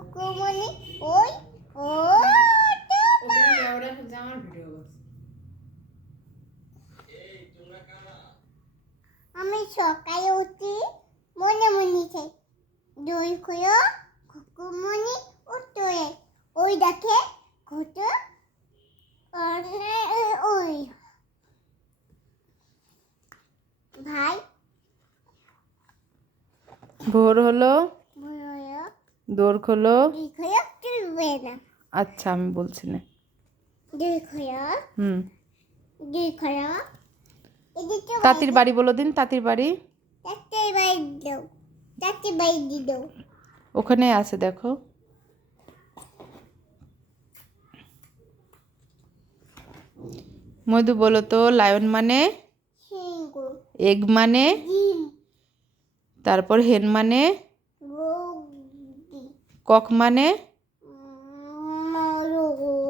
কুকুমনি ওই ও ওখানে যাওয়ার সাথে আমার ভিডিও করছে। আমি সকালে উঠি মনে মনে চাই দই খুঁড়ো কুকুমনি উঠে ওই দেখে ঘুটে ওই ভাই ভোর হলো, বলো দোর খোলো। দই খুঁড়ো চলবে না আচ্ছা আমি বলছি না। দই খুঁড়ো হুম, দই খুঁড়ো এদিকে তাঁতির বাড়ি বলো দিন, তাঁতির বাড়ি তাতে বাই দাও তাতে বাই দাও ওখানে আছে দেখো। মধু বলো তো লায়ন মানে, সিংহ এগ মানে, ডিম তারপর হেন মানে, মুরগি কক মানে,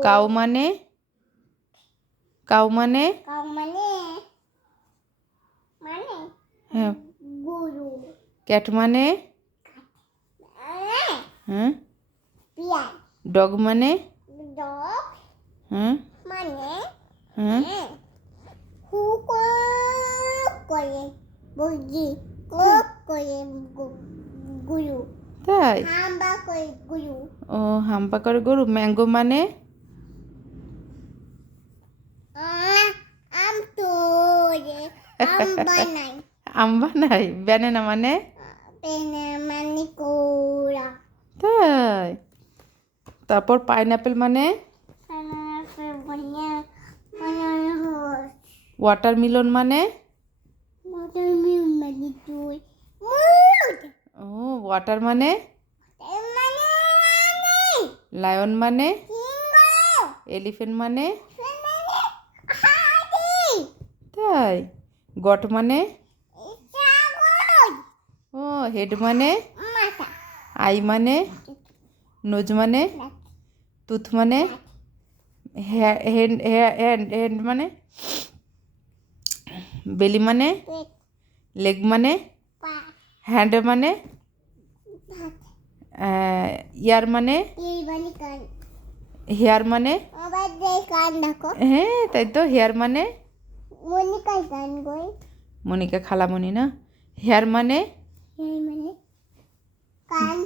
কাউ মানে, কাউ মানে, কাউ মানে মানে হ্যাঁ, গরু ক্যাট মানে, হ্যাঁ, পিয়াজ ডগ মানে, ডগ হ্যাঁ, মানে হ্যাঁ, হু করে মুরগি কক করে গরু তাই। হাম্বা করে গরু ও হাম্পা করে গরু। ম্যাঙ্গো মানে, আম তো আম বানাই আম বানাই। ব্যানানা মানে, পেনে মানে কোরা তাই। তারপর পাইনাপেল মানে, ওয়াটারমেলন মানে, ও ওয়াটার মানে, লায়ন মানে, এলিফ্যান্ট মানে, তাই। গট মানে, ও হেড মানে, আই মানে, নোজ মানে, টুথ মানে, হ্যান্ড মানে, বেলি মানে, লেগ মানে, হ্যান্ড মানে, ইয়ার মানে, হেয়ার মানে, হ্যাঁ তাই তো। হেয়ার মানে, মনিকা খালামণি না। হেয়ার মানে, কান